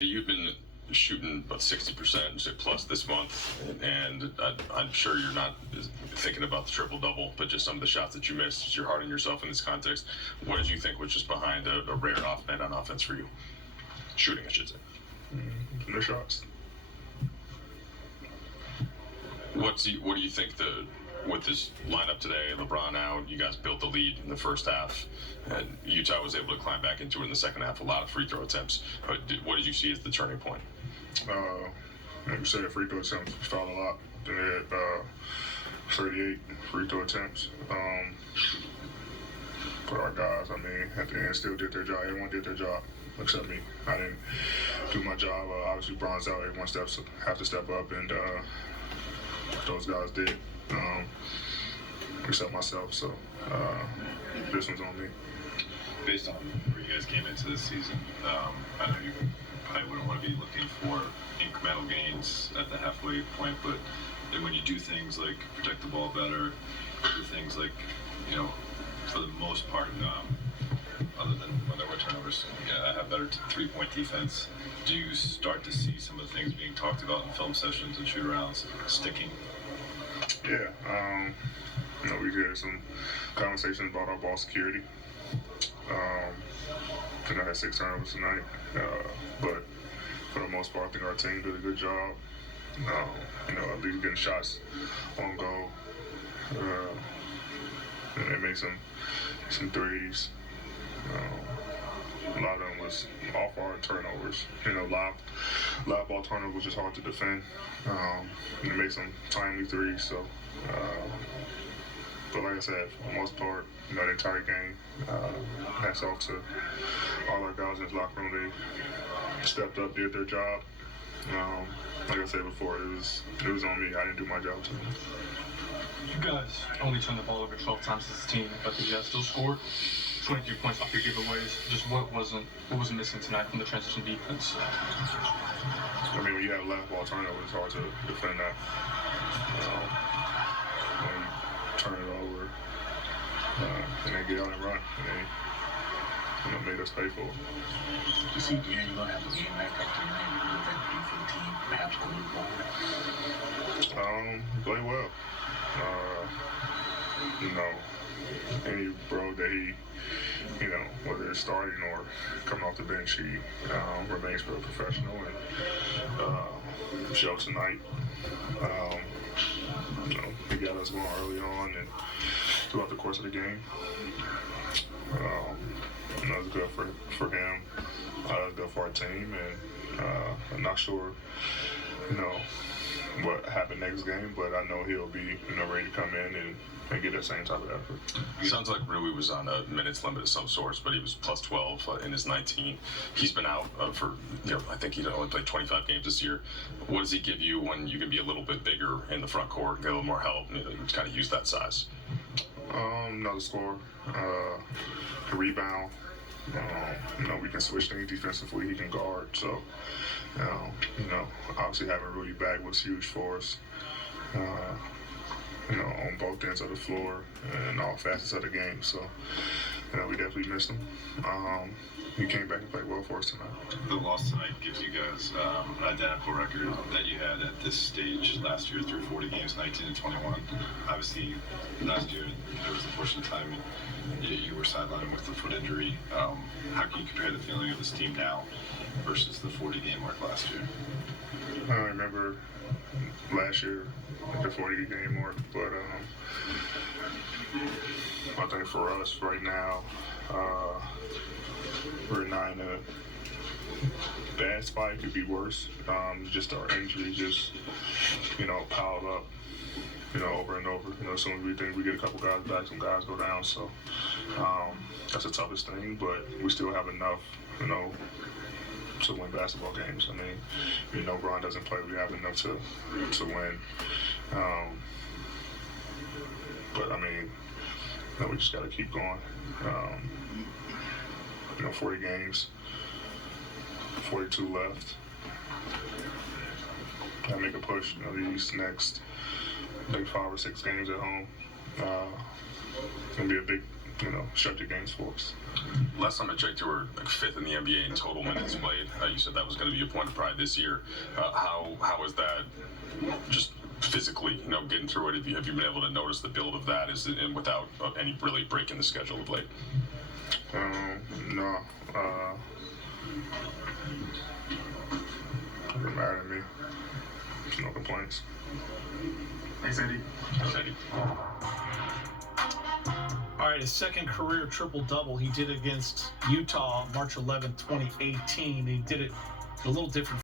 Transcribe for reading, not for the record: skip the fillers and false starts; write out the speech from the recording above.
You've been shooting about 60% plus this month, and I'm sure you're not thinking about the triple double, but just some of the shots that you missed. You're hard on yourself in this context. What did you think was just behind a rare off night on offense for you? Shooting, I should say. No shots. What do you think with this lineup today, LeBron out, you guys built the lead in the first half, and Utah was able to climb back into it in the second half. A lot of free throw attempts. What did you see as the turning point? Like you said, free throw attempts. We fouled a lot. They had 38 free throw attempts. For our guys, I mean, at the end, still did their job. Everyone did their job except me. I didn't do my job. Obviously, Bron's out. Everyone have to step up, and those guys did. Except myself, so this one's on me. Based on where you guys came into this season, I know you probably wouldn't want to be looking for incremental gains at the halfway point, but when you do things like protect the ball better, do things like, for the most part, other than when there were turnovers, have better three-point defense, do you start to see some of the things being talked about in film sessions and shoot-arounds sticking? Yeah, we had some conversations about our ball security. I think I had 6 turnovers tonight, but for the most part, I think our team did a good job. At least getting shots on goal. And they made some threes. A lot of them was off our turnovers. Live ball turnovers was just hard to defend. They made some timely threes. So, but like I said, for the most part, the entire game, hats off to all our guys in this locker room. They stepped up, did their job. Like I said before, it was on me. I didn't do my job too. You guys only turned the ball over 12 times as a team, but you guys still scored 23 points off your giveaways. Just what was missing tonight from the transition defense? I mean, when you have left ball turnover, it's hard to defend that. When you turn it over, and they get out and run, and they made us pay for it. You see, you're going to have a game back after tonight. What does that do for the team, perhaps going forward? Play well. Any bro that he, whether it's starting or coming off the bench, he remains real professional and showed tonight. He got us going early on and throughout the course of the game. It was good for him. It was good for our team, and I'm not sure, what happened next game, but I know he'll be, ready to come in and get that same type of effort. Sounds like Rui was on a minutes limit of some sorts, but he was plus 12 in his 19. He's been out for, I think he only played 25 games this year. What does he give you when you can be a little bit bigger in the front court, get a little more help, kind of use that size? Another score, a rebound. We can switch things defensively. He can guard. So, obviously having Rudy back was huge for us. On both ends of the floor and all facets of the game. So, we definitely missed him. He came back and played well for us tonight. The loss tonight gives you guys an identical record that you had at this stage last year through 40 games, 19 and 21. Obviously, last year there was a portion of time you were sidelined with the foot injury. How can you compare the feeling of this team now versus the 40-game mark last year? I remember last year, the 40-game mark, but I think for us right now, we're not in a bad spot. It could be worse. Just our injuries just, piled up, over and over. As soon as we think we get a couple guys back, some guys go down. So that's the toughest thing, but we still have enough, to win basketball games. I mean, Bron doesn't play. We have enough to win. But I mean, we just got to keep going. 40 games, 42 left. Gotta make a push. These next, maybe 5 or 6 games at home. It's gonna be a structured games for us. Last time I checked, you were like 5th in the NBA in total minutes played. You said that was going to be a point of pride this year. How is that just physically, getting through it? Have you been able to notice the build of that and without any really break in the schedule of late? No. Doesn't matter to me. No complaints. Thanks, Eddie. All right, his second career triple-double. He did against Utah March 11, 2018. He did it a little different